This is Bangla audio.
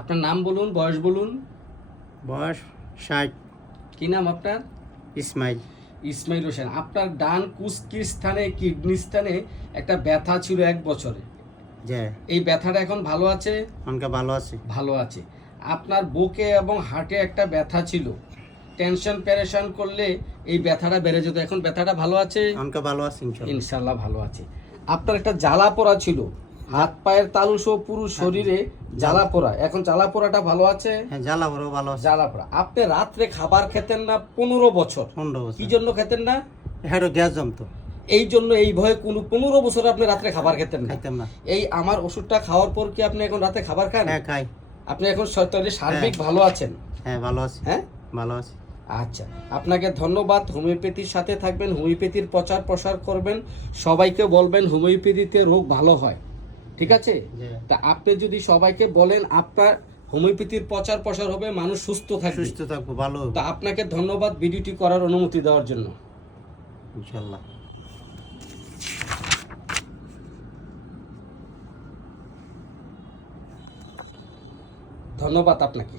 আপনার নাম বলুন, বয়স বলুন। বয়স 60। কি নাম আপনার? ইসমাইল। ইসমাইল হোসেন। আপনার ডান কুস্কির স্থানে, কিডনি স্থানে একটা ব্যথা ছিল 1 বছরে। যে এই ব্যথাটা এখন ভালো আছে? অনকা ভালো আছে। ভালো আছে। আপনার বুকে এবং হার্টে একটা ব্যথা ছিল, টেনশন প্যারেশান করলে এই ব্যথাটা বেড়ে যেত, এখন ব্যথাটা ভালো আছে? অনকা ভালো আছে ইনশাআল্লাহ। ইনশাল্লাহ ভালো আছে। আপনার একটা জ্বালা পোড়া ছিল, হাত পায়ের তালু সহ পুরো শরীরে জ্বালা পোড়া, এখন জ্বালা পোড়াটা ভালো আছে? হ্যাঁ, জ্বালা বড় ভালো আছে। জ্বালা পোড়া। আপনি রাত্রে খাবার খেতেন না 15 বছর। 15 বছর। কি জন্য খেতেন না? হেডো গ্যাস জমতো। এই জন্য, এই ভয়ে কোনো 15 বছর আপনি রাত্রে খাবার খেতেন না। খাইতাম না। এই আমার ওষুধটা খাওয়ার পর কি আপনি এখন রাতে খাবার খান? হ্যাঁ, খাই। আপনি এখন তাহলে সার্বিক ভালো আছেন? হ্যাঁ, ভালো আছে। হ্যাঁ, ভালো আছে। আচ্ছা, আপনাকে ধন্যবাদ। হোমিওপ্যাথির সাথে থাকবেন, হোমিওপ্যাথির প্রচার প্রসার করবেন, সবাইকে বলবেন হোমিওপ্যাথিতে রোগ ভালো হয়। ঠিক আছে? জি। তা আপনি যদি সবাইকে বলেন, আপনার হোমিওপ্যাথির প্রচার প্রসার হবে, মানুষ সুস্থ থাকবে। সুস্থ থাকবো, ভালো হবে। তা আপনাকে ধন্যবাদ ভিডিওটি করার অনুমতি দেওয়ার জন্য। ইনশাআল্লাহ। ধন্যবাদ আপনাকে।